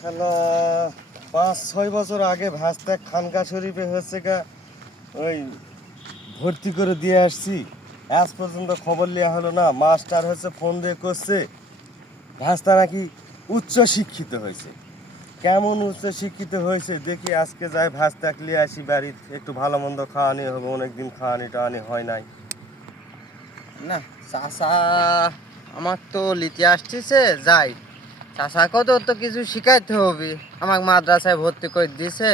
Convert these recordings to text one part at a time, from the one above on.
শালা ৫-৬ বছর আগে ভাস্তা খানকা শরীফে হচ্ছে গা ওই ভর্তি করে দিয়ে আসছি। আজ পর্যন্ত খবর নেওয়া হলো না। মাস্টার হচ্ছে ফোন দিয়ে করছে ভাস্তা নাকি উচ্চ শিক্ষিত হয়েছে। কেমন উচ্চ শিক্ষিত হয়েছে দেখি, আজকে যাই ভাস্তা নিয়ে আসি বাড়িতে, একটু ভালো মন্দ খাওয়ানি হবে। অনেকদিন খাওয়ানি টাওয়ানি হয় নাই। না চাচা আমার তো লিতে আসতেছে, যাই চাচাকেও তো কিছু শিখাইতে হবে। আমাকে মাদ্রাসায় ভর্তি করে দিছে।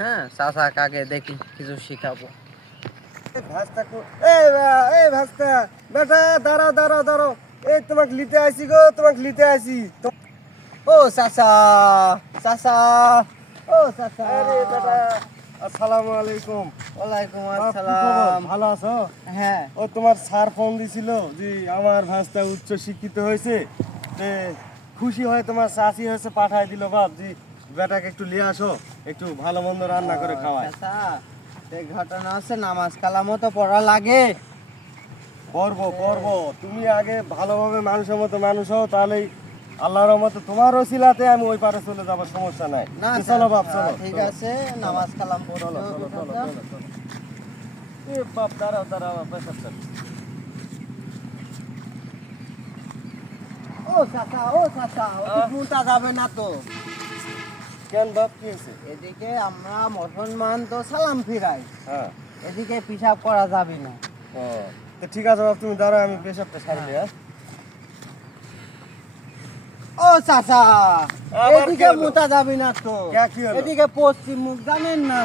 হ্যাঁ, চাচা কাকে দেখি কিছু শিখাবো। ভাস্তা এই ভাস্তা বেটা, দাঁড়াও দাঁড়াও দাঁড়াও, এই তোমাকে লিতে আসি গো, তোমাকে লিতে আসি। ও চাচা, চাচা, ও চাচা। আরে বেটা, আসসালামু আলাইকুম। ওয়ালাইকুম কি খবর, আসসালাম। ভালো আছো? হ্যাঁ, ও তোমার স্যার ফোন দিছিল যে আমার ভাস্তা উচ্চ শিক্ষিত হয়েছে, তে খুশি হয়ে তোমার চাচি হয়েছে পাঠায় দিল বাপ জি, বেটাকে একটু নিয়ে আসো, একটু ভালো মন্দ রান্না করে খাওয়ায়। চাচা এই ঘটনা হচ্ছে, নামাজ কালামও তো পড়া লাগে। করবো করবো, তুমি আগে ভালোভাবে মানুষের মতো মানুষ হও, তাহলেই আল্লাহর রহমতে তোমার ওসিলাতে আমি ওই পারে চলে যাবার সমস্যা নাই। না তো চলো বাপ, চাচা, চলো ঠিক চলো। আছে, নামাজ কালাম পড়তে চলো হবে চলো চলো চাচা। চলো চলো। এ বাপ, দাঁড়াও দাঁড়াও, পেছাব চল। ও চাচা, ও চাচা, ওদিক মুতা যাবে না তো। কেন বাপ, কি হয়েছে? এদিকে আমরা মুসলমান তো সালাম ফিরাই, হ্যাঁ, এদিকে পিশাব করা যাবে না। ও তো ঠিক আছে বাপ, তুমি দাঁড়াও, আমি পেশাবটা সারি। হ্যাঁ, ও চাচা, আবার কি এদিকে হলো? মুতা যাবে না তো। কি হলো? এদিকে পশ্চিম মুখ জানেন না।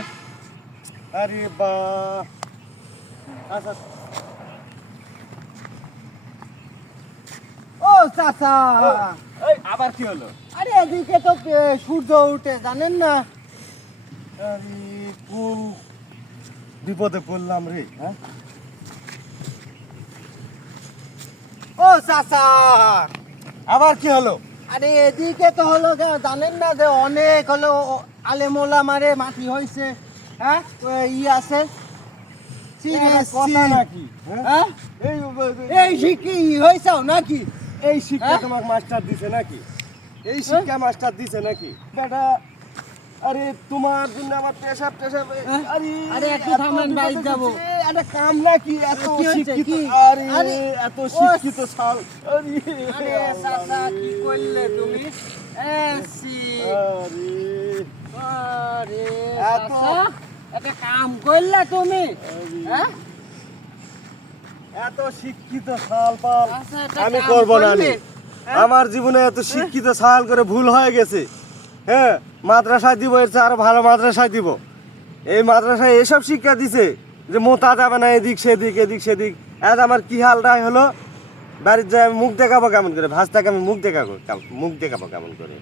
আরে বা, আচ্ছা ও চাচা, এই আবার কি হলো? আরে এদিকে তো সূর্য উঠে জানেন না। আরে কোন বিপদে পড়লাম রে। হ্যাঁ, ও চাচা, আবার কি হলো? আরে এদিকে তো হলো জানেন না যে অনেক হলো আলেমোলা মারে মাটি হয়েছে। হ্যাঁ, ই আছে কথা নাকি? হ্যাঁ, এই এই শিক্ষি হয়েছে নাকি? এই শিক্ষা হ্যাঁ? তোমাকে মাস্টার দিছে নাকি? এই শিক্ষা মাস্টার দিছে নাকি বেটা? আরে তোমার জন্য আমার পেশাব টেশাব হ্যাঁ? আরে আরে একটু এত থামেন, বিপদে বাড়ি যাবো। পড়ছি। আরে কাম নাকি এত কি হচ্ছে, শিক্ষিত? কি? আরে আরে, এত শিক্ষিত শাল। আরে আরে চাচা কি করলে তুমি? এসি আরে আরে এত- চাচা, একটা কাম করলে তুমি? হ্যাঁ, এত শিক্ষিত শাল পাল চাচা, একটা আমি কাম করব না। করলে? হ্যাঁ? আমার জীবনে এত শিক্ষিত শাল করে ভুল হয়ে গেছে। হ্যাঁ, মাদ্রাসায় দিব, এর চেয়ে আরো ভালো মাদ্রাসায় দিব। এই মাদ্রাসায় এসব শিক্ষা দিছে যে মোতা যাবে না এদিক সেদিক, এদিক সেদিক। আজ আমার কি হালটাই হলো, বাড়ির যায় মুখ দেখাবো কেমন করে? ভাস্তাকে আমি মুখ দেখাবো কেমন করে?